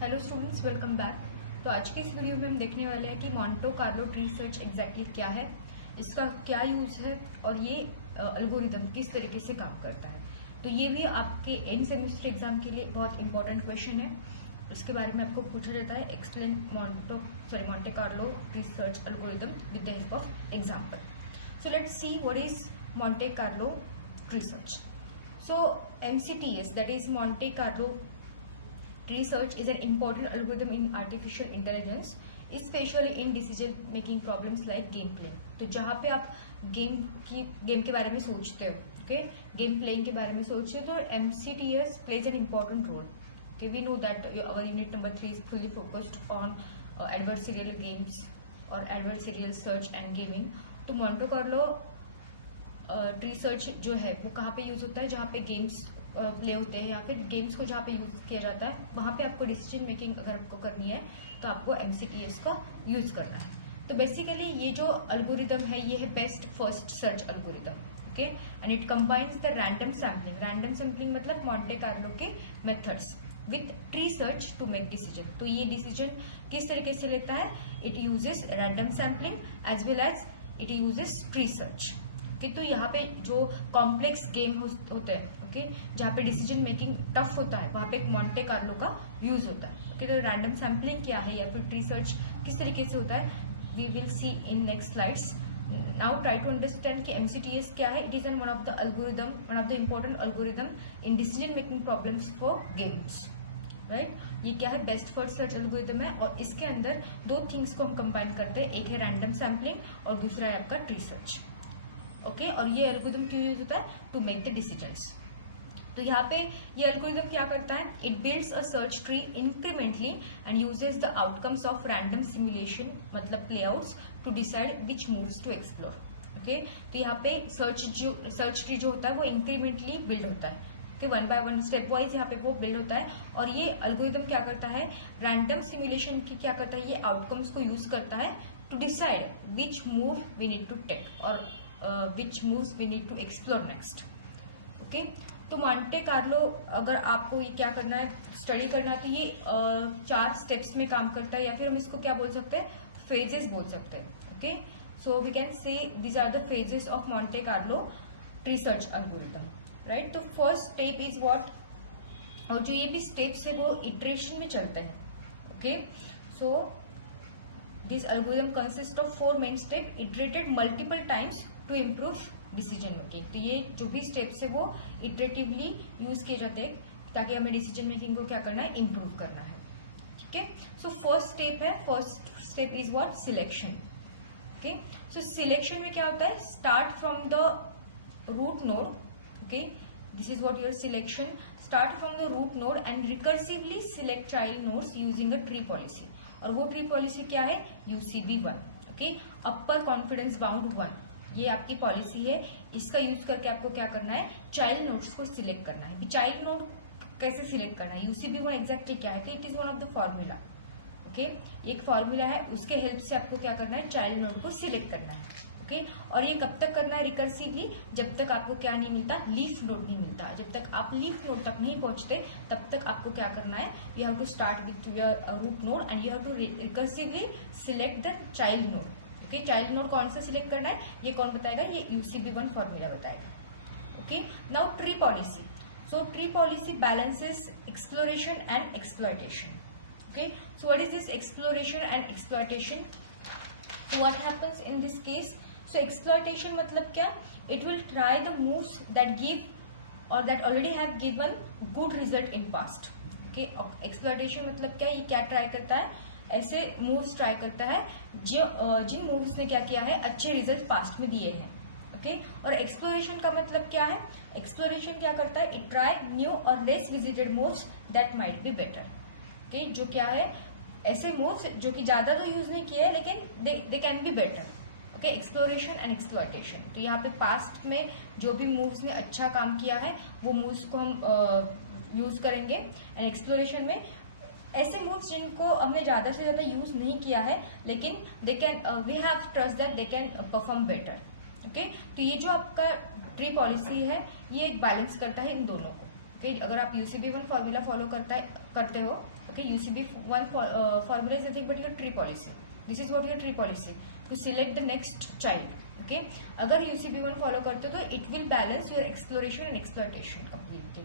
Hello students, welcome back. तो आज के इस वीडियो में हम देखने वाले हैं कि Monte Carlo tree search exactly क्या है, इसका क्या यूज़ है और ये एल्गोरिदम किस तरीके से काम करता है। तो ये भी आपके एंड सेमेस्टर एग्जाम के लिए बहुत इंपॉर्टेंट क्वेश्चन है। इसके बारे में आपको पूछा जाता है, explain Monte Carlo tree search algorithm with the help of example. So let's see what is Monte Carlo tree search. So MCTS, that is Monte Carlo Tree Search, is an important algorithm in artificial intelligence, especially in decision making problems like game playing। तो जहाँ पे आप game के बारे में सोचते हो, okay, game playing के बारे में सोचते हो, तो MCTS plays an important role। Okay, we know that our unit number 3 is fully focused on adversarial games or adversarial search and gaming। तो मोंटे कार्लो ट्री सर्च जो है वो कहाँ पे यूज होता है, जहाँ पे गेम्स प्ले होते हैं या फिर गेम्स को जहाँ पे यूज किया जाता है, वहाँ पे आपको डिसीजन मेकिंग अगर आपको करनी है तो आपको MCTS का यूज करना है। तो बेसिकली ये जो एल्गोरिदम है ये है best first search algorithm, okay, and it combines the random sampling मतलब मोंटे कार्लो के methods with tree search to make decision. तो ये डिसीजन किस तरीके से लेता है, it uses random sampling as well as it uses tree search. Okay, तो यहाँ पे जो कॉम्प्लेक्स गेम होते हैं, ओके, जहाँ पे डिसीजन मेकिंग टफ होता है, वहाँ पे एक मोंटे कार्लो का यूज होता है। ओके, तो रैंडम सैम्पलिंग क्या है या फिर ट्री सर्च किस तरीके से होता है, we will see in next slides. Now try to understand कि MCTS क्या है। It is one of the important algorithm in decision making problems for games, right. ये क्या है, बेस्ट फर्स्ट सर्च एल्गोरिदम है और इसके अंदर दो थिंग्स को हम कंबाइन करते हैं, एक है रैंडम सैम्पलिंग और दूसरा है आपका ट्री सर्च। ओके, और ये एल्गोरिदम क्यों यूज होता है, टू मेक द डिसीजंस। तो यहाँ पे ये एल्गोरिदम क्या करता है, it builds a search tree incrementally and uses the outcomes of random simulation मतलब playouts to decide which moves to explore. Okay, तो यहाँ पे सर्च ट्री जो होता है वो इंक्रीमेंटली बिल्ड होता है, okay, one by one step wise यहाँ पे वो बिल्ड होता है। और ये एल्गोरिदम क्या करता है, रैंडम सिमुलेशन की क्या करता है, ये आउटकम्स को यूज करता है to decide which move we need to take or which moves we need to explore next. Okay, तो मोंटे कार्लो अगर आपको ये क्या करना है, स्टडी करना है, तो ये 4 स्टेप्स में काम करता है या फिर हम इसको क्या बोल सकते हैं, फेजेस बोल सकते हैं। Okay, so we can say these are the phases of Monte Carlo tree search algorithm, right. तो फर्स्ट स्टेप इज व्हाट, और जो ये भी स्टेप्स है वो इटरेशन में चलते हैं। Okay, so this algorithm consist of 4 main step iterated multiple times to improve decision making. तो ये जो भी स्टेप्स है वो इटरेटिवली यूज किए जाते हैं ताकि हमें डिसीजन मेकिंग को क्या करना है, इम्प्रूव करना है। ठीक है, so first step is what, selection. Okay, so selection में क्या होता है, start from the root node. Okay, this is what your selection, start from the root node and recursively select child nodes using a tree policy. और वो tree policy क्या है, UCB1। Okay, अपर confidence bound 1, ये आपकी policy है। इसका use करके आपको क्या करना है, चाइल्ड नोड्स को सिलेक्ट करना है। चाइल्ड नोड कैसे सिलेक्ट करना है, UCB1 एग्जैक्टली क्या है, it is one of the formula. Okay, एक फॉर्मूला है, उसके हेल्प से आपको क्या करना है, चाइल्ड नोड को सिलेक्ट करना है। ओके, और ये कब तक करना है, रिकर्सिवली, जब तक आपको क्या नहीं मिलता, लीफ नोड नहीं मिलता। जब तक आप लीफ नोड तक नहीं पहुंचते तब तक आपको क्या करना है, you have to start with your root node and you have to recursively select the child node. Okay, child node कौन सा सिलेक्ट करना है, ये कौन बताएगा, ये UCB1 फॉर्मूला बताएगा। Okay, now tree policy. So tree policy balances exploration and exploitation. Okay, so what is this exploration and exploitation, so what happens in this case, so exploitation मतलब क्या, it will try the moves that give or that already have given good result in past. Okay, exploitation मतलब क्या, ये क्या try करता है, ऐसे moves try करता है जिन मूव्स ने क्या किया है, अच्छे रिजल्ट पास्ट में दिए हैं। ओके, और एक्सप्लोरेशन का मतलब क्या है, एक्सप्लोरेशन क्या करता है, इट ट्राई न्यू और less visited moves that might be better. Okay, जो क्या है, ऐसे मूव्स जो कि ज्यादा तो यूज नहीं किए हैं लेकिन they can be better. Okay, exploration and exploitation. तो यहाँ पे पास्ट में जो भी मूव्स ने अच्छा काम किया है वो मूव्स को हम यूज करेंगे, एंड एक्सप्लोरेशन में ऐसे मूव्स जिनको हमने ज्यादा से ज्यादा यूज नहीं किया है लेकिन they can, we have trust that they can perform better. Okay, तो ये जो आपका ट्री पॉलिसी है ये एक बैलेंस करता है इन दोनों को। ओके अगर आप UCB1 फॉर्मूला फॉलो करते हो, okay UCB1 formula is nothing but your tree policy. This is what your tree policy to select the next child. Okay अगर UCB1 फॉलो करते हो तो it will balance your exploration and exploitation completely,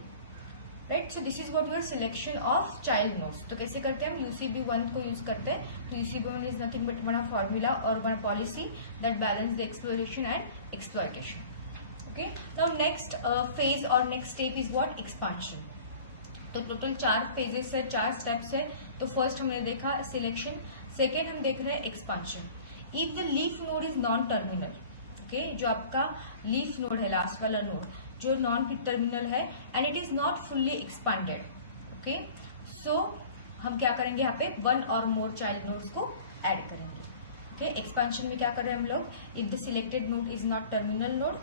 right. So this is what your selection of child nodes. तो कैसे करते हैं हम UCB1 को यूज करते हैं. तो UCB1 is nothing but one formula or one policy that balance the exploration and exploitation. Okay now next phase or next step is what expansion. तो टोटल 4 फेजेस है, 4 स्टेप्स है. तो फर्स्ट हमने देखा सिलेक्शन, सेकेंड हम देख रहे हैं expansion. If the leaf node is non terminal, okay जो आपका लीफ नोड है लास्ट वाला नोड जो नॉन टर्मिनल है and it is not fully expanded. Okay so हम क्या करेंगे यहाँ पे 1 और मोर चाइल्ड नोड्स को ऐड करेंगे. ओके एक्सपांशन में क्या कर रहे हैं हम लोग. If the selected node is not terminal node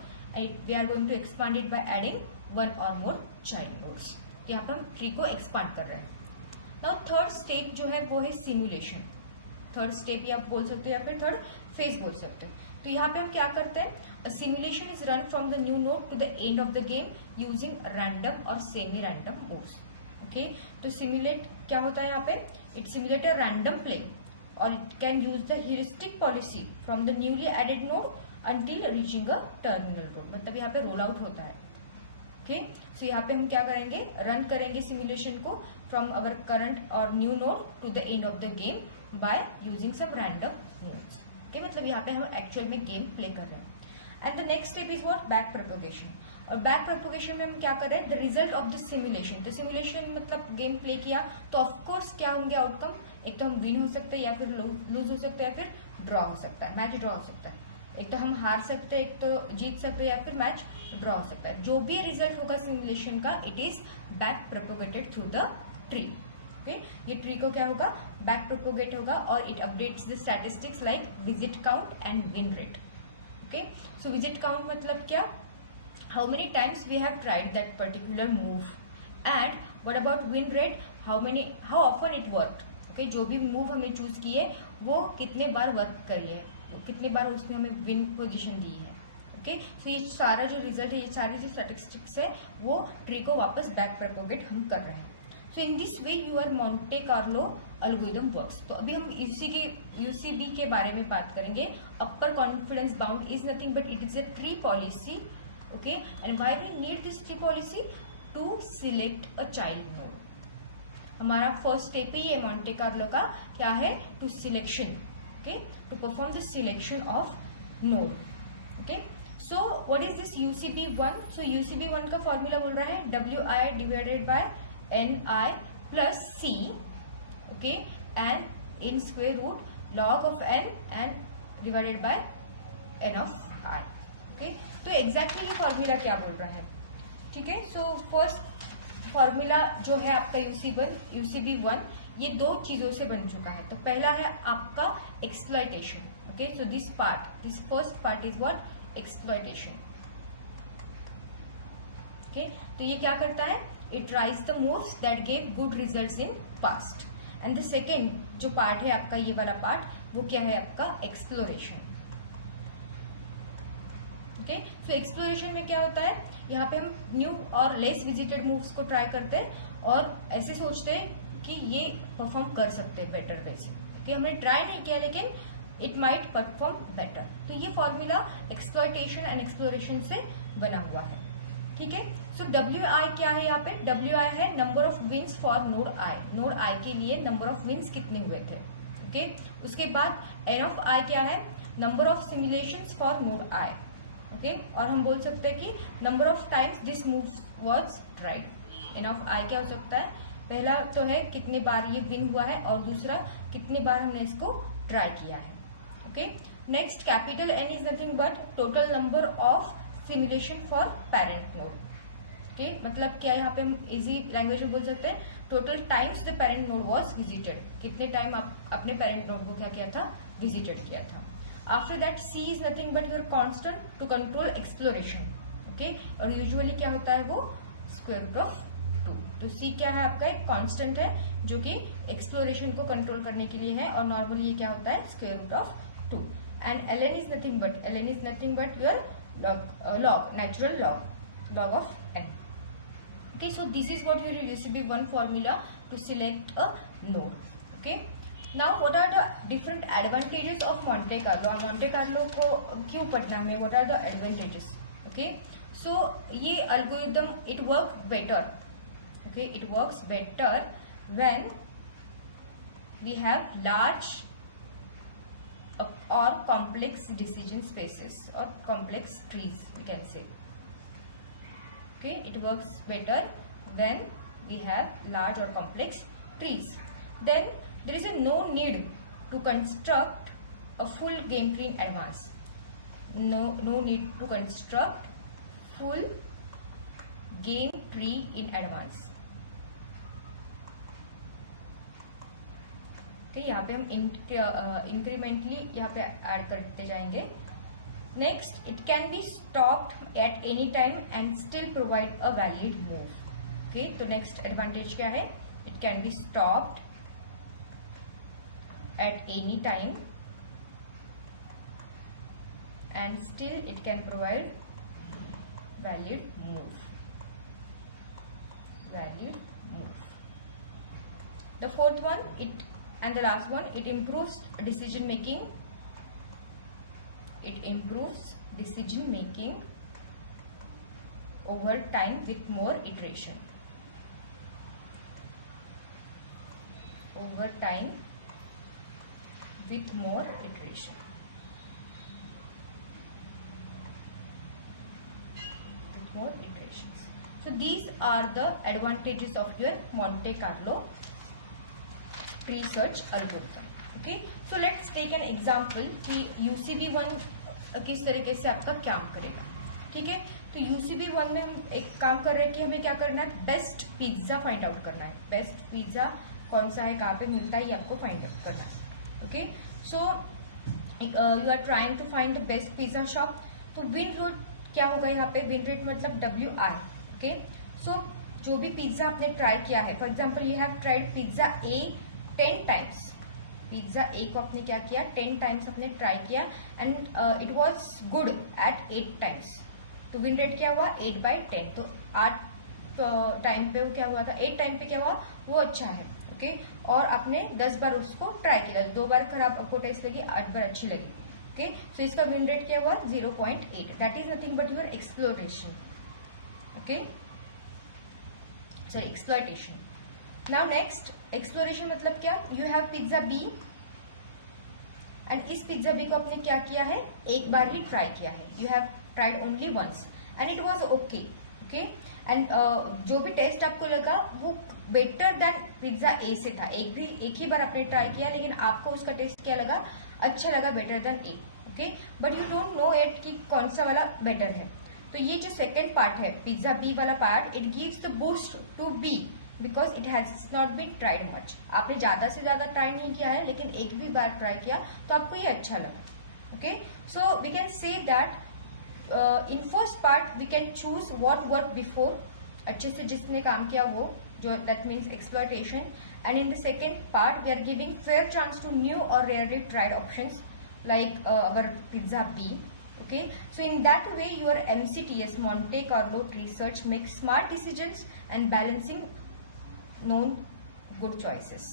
we are going to expand it by adding 1 और मोर चाइल्ड नोड्स. यहाँ पर हम ट्री को एक्सपांड कर रहे हैं. नाउ थर्ड स्टेप जो है वो है सिमुलेशन. थर्ड स्टेप या आप बोल सकते हो या फिर थर्ड फेज बोल सकते हो. तो यहाँ पे हम क्या करते हैं. Simulation is run from the new node to the end of the game using random or semi random moves. Okay तो सिमुलेट क्या होता है यहाँ पे. It simulate a random play और it can use the heuristic policy from the newly added node until reaching a terminal node. मतलब यहाँ पे रोल आउट होता है. ओके सो यहाँ पे हम क्या करेंगे रन करेंगे सिमुलेशन को फ्रॉम अवर करंट और new node to the end of the game by using some random nodes. Okay मतलब यहाँ पे हम एक्चुअल में गेम प्ले कर रहे हैं. And the next step is what back propagation. और बैक प्रोपोगेशन में हम क्या कर रहे हैं the result of the simulation. तो सिमुलेशन मतलब गेम प्ले किया तो ऑफकोर्स क्या होंगे आउटकम. एक तो हम विन हो सकते हैं या फिर लूज हो सकते हैं या फिर ड्रॉ हो सकता है, मैच ड्रॉ हो सकता है. एक तो हम हार सकते हैं, एक तो जीत सकते हैं या फिर मैच ड्रॉ हो सकता है. जो भी रिजल्ट होगा सिमुलेशन का it is back propagated through the tree. Okay ये ट्री को क्या होगा बैक प्रोपोगेट होगा और it updates the statistics like visit count and win rate. Okay so visit count मतलब क्या. How many times we have tried that particular move and what about win rate how often it worked. Okay जो भी move हमने choose की है वो कितने बार work करी है, कितने बार उसने हमें विन पोजीशन दी है. ओके सो ये सारा जो रिजल्ट है ये सारी जो स्टैटिस्टिक्स है वो ट्री को वापस बैक प्रोपोगेट हम कर रहे हैं. So in this way your Monte Carlo algorithm works. तो अभी हम UCB के बारे में बात करेंगे. Upper confidence bound is nothing but it is a tree policy. Okay and why we need this tree policy to select a child node. हमारा first step ही है मॉन्टे कार्लो का क्या है to selection. Okay to perform the selection of node. Okay so what is this UCB1. So UCB1 का formula बोल रहा है WI divided by NI plus C. okay and in square root log of n and divided by n of I. okay तो exactly ये formula क्या बोल रहा है. ठीक है सो फर्स्ट फॉर्मूला जो है आपका UCB1 ये 2 चीजों से बन चुका है. तो पहला है आपका exploitation. Okay so this first part is what exploitation. Okay तो ये क्या करता है it tries the moves that gave good results in past. And the second जो पार्ट है आपका ये वाला पार्ट वो क्या है आपका एक्सप्लोरेशन. ओके सो एक्सप्लोरेशन में क्या होता है यहाँ पे हम न्यू और लेस विजिटेड मूव्स को ट्राई करते हैं और ऐसे सोचते हैं कि ये परफॉर्म कर सकते हैं बेटर वे से. ओके हमने ट्राई नहीं किया लेकिन इट माइट परफॉर्म बेटर. तो ये फॉर्मूला एक्सप्लॉयटेशन एंड एक्सप्लोरेशन से बना हुआ है. ठीक है सो WI क्या है यहाँ पे. WI है number of wins for node I. Node I के लिए नंबर ऑफ विन्स कितने हुए थे. ओके उसके बाद N of I क्या है number of simulations for node I. Okay और हम बोल सकते हैं कि number of times this move was tried. N of I क्या हो सकता है पहला तो है कितने बार ये विन हुआ है और दूसरा कितने बार हमने इसको ट्राई किया है. Okay next capital N is nothing but total number of simulation for parent node. Okay मतलब क्या यहाँ पे हम इजी लैंग्वेज में बोल सकते हैं total times the parent node was visited. कितने टाइम आप अपने पेरेंट नोड को क्या किया था विजिटेड किया था. After that C is nothing but your constant to control exploration. Okay और यूजुअली क्या होता है वो स्क्वायर रूट ऑफ 2. तो C क्या है आपका एक कांस्टेंट है जो कि एक्सप्लोरेशन को कंट्रोल करने के लिए है और नॉर्मली ये क्या होता है square root of 2. And ln is nothing but your log natural log of n. Okay, so this is what your UCB1 formula to select a node. Okay, now what are the different advantages of Monte Carlo? Monte Carlo को क्यों पढ़ना है? What are the advantages? Okay, so ये algorithm it works better. Okay, it works better when we have large or complex decision spaces or complex trees, we can say. Okay, it works better when we have large or complex trees. Then there is no need to construct a full game tree in advance. No need to construct full game tree in advance. Okay, यहाँ पे हम incrementally यहाँ पे add करते जाएंगे. Next, it can be stopped at any time and still provide a valid move. Okay, तो next advantage क्या है? It can be stopped at any time and still it can provide valid move. Valid move. The fourth one, and the last one, it improves decision making. It improves decision making over time with more iteration. Over time with more iteration. With more iterations. So these are the advantages of your Monte Carlo tree search algorithm. Okay, so let's take an example कि UCB1 किस तरीके से आपका काम करेगा. ठीक है, तो UCB1 में हम एक काम कर रहे हैं कि हमें क्या करना है, बेस्ट पिज्जा फाइंड आउट करना है. बेस्ट पिज्जा कौन सा है, कहाँ पे मिलता है, ये आपको फाइंड आउट करना है. Okay, so you are trying to find the best pizza shop. तो विन रेट क्या होगा यहाँ पे, विन रेट मतलब WI. ओके, सो जो भी पिज्जा आपने ट्राई किया है, for example you have tried pizza A 10 times. Pizza A को आपने क्या किया, 10 टाइम्स आपने ट्राई किया and it was good at 8 times. तो विन रेट क्या हुआ, 8/10. तो 8 टाइम पे वो क्या हुआ था, 8 टाइम पे क्या हुआ, वो अच्छा है. ओके, और आपने 10 बार उसको ट्राई किया, 2 बार खराब आपको टेस्ट लगी, 8 बार अच्छी लगी. ओके, सो इसका विन रेट क्या हुआ, 0.8. That is nothing but your exploration. Okay, sorry, exploitation. Now next, exploration मतलब क्या, you have pizza B and इस पिज्जा B को आपने क्या किया है, एक बार ही ट्राई किया है. You have tried only once and it was okay. Okay, and जो भी टेस्ट आपको लगा वो बेटर देन पिज्जा A से था. एक ही बार आपने ट्राई किया लेकिन आपको उसका टेस्ट क्या लगा, अच्छा लगा, better than A. Okay, but you don't know it कि कौन सा वाला बेटर है. तो ये जो सेकेंड पार्ट है पिज्जा B वाला part, it gives the boost to B because it has not been tried much. आपने ज्यादा से ज्यादा ट्राई नहीं किया है लेकिन एक भी बार ट्राई किया तो आपको ये अच्छा लगा. Okay, so we can say that in first part we can choose what work before, अच्छे से जिसने काम किया वो, जो that means exploitation. And in the second part we are giving fair chance to new or rarely tried options like our pizza B. Okay, so in that way your MCTS Monte Carlo tree search makes smart decisions and balancing known good choices.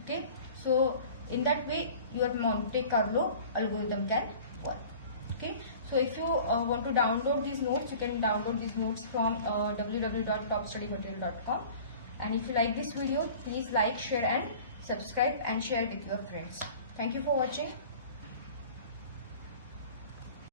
Okay, so in that way your Monte Carlo algorithm can work. Okay, so if you want to download these notes, you can download these notes from www.topstudymaterial.com. and if you like this video, please like, share and subscribe and share with your friends. Thank you for watching.